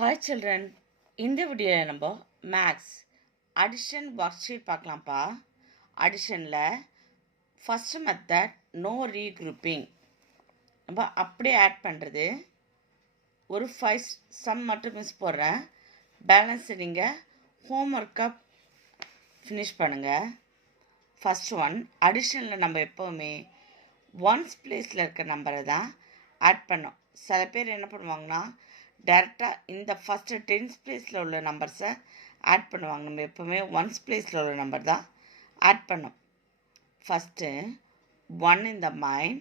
Hi children, இந்த வீடியோவில் நம்ம மேக்ஸ் அடிஷன் ஒர்க் ஷீட் பார்க்கலாம்ப்பா. அடிஷனில் ஃபஸ்ட்டு மெத்தட் நோ ரீக்ரூப்பிங். நம்ம அப்படியே ஆட் பண்ணுறது. ஒரு 5 சம் மட்டும் மிஸ் போடுறேன். பேலன்ஸ் நீங்கள் ஹோம்ஒர்க்காக ஃபினிஷ் பண்ணுங்கள். ஃபஸ்ட் ஒன், அடிஷனில் நம்ம எப்போவுமே ஒன்ஸ் பிளேஸில் இருக்க நம்பரை தான் ஆட் பண்ணோம். சில பேர் என்ன பண்ணுவாங்கன்னா டேரெக்டாக இந்த ஃபஸ்ட்டு டென்ஸ் பிளேஸில் உள்ள நம்பர்ஸை ஆட் பண்ணுவாங்க. நம்ம எப்போவுமே ஒன்ஸ் பிளேஸில் உள்ள நம்பர் தான் ஆட் பண்ணோம். ஃபஸ்ட்டு 1 in the mind,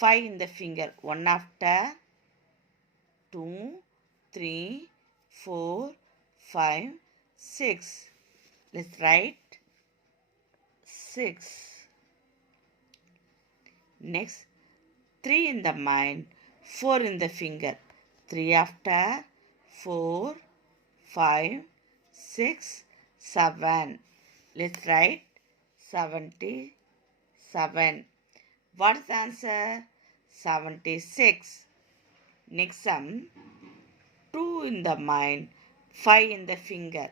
5 in the finger. 1 after 2, 3, 4, 5, 6. Let's write 6. Next, 3 in the mind, 4 in the finger. 3 after 4, 5, 6, 7. Let's write 77. What is the answer? 76. Next sum, 2 in the mind, 5 in the finger.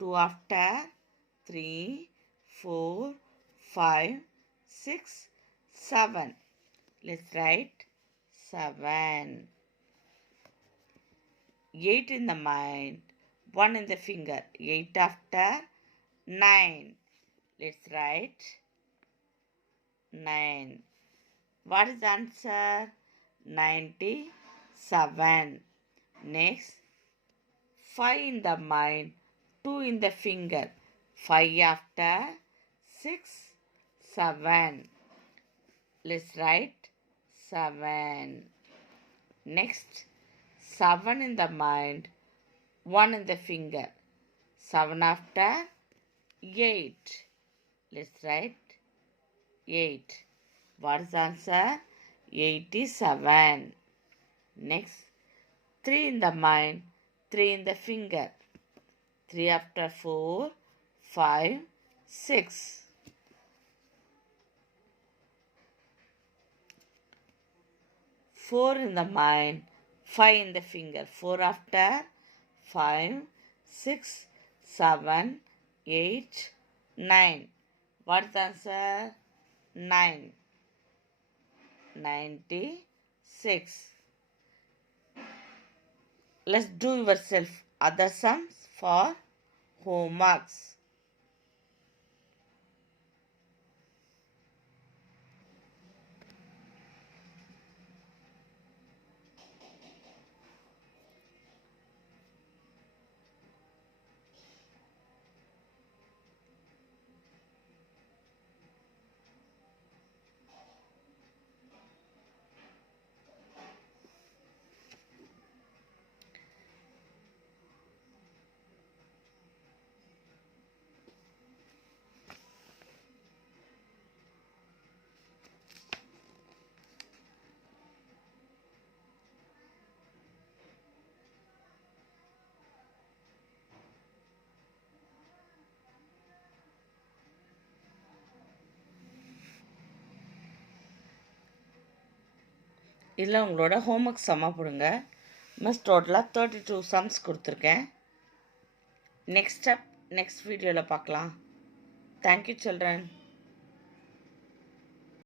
2 after 3, 4, 5, 6, 7. Let's write 7. 8 in the mind, 1 in the finger. 8 after 9. Let's write 9. What is the answer? 97. Next, 5 in the mind, 2 in the finger. 5 after 6, 7. Let's write 7. Next, 7 in the mind, 1 in the finger. 7 after 8. Let's write 8. What is the answer? 87. Next, 3 in the mind, 3 in the finger. 3 after 4, 5, 6. 4 in the mind, 5 in the finger. 4 after 5, 6, 7, 8, 9. What's the answer? 9. 96. Let's do yourself other sums for homeworks. இதில் உங்களோட ஹோம்ஒர்க் சம்மாக போடுங்க. மிஸ் டோட்டலாக 32 சம்ஸ் கொடுத்துருக்கேன். Next step next வீடியோவில் பார்க்கலாம். Thank you children.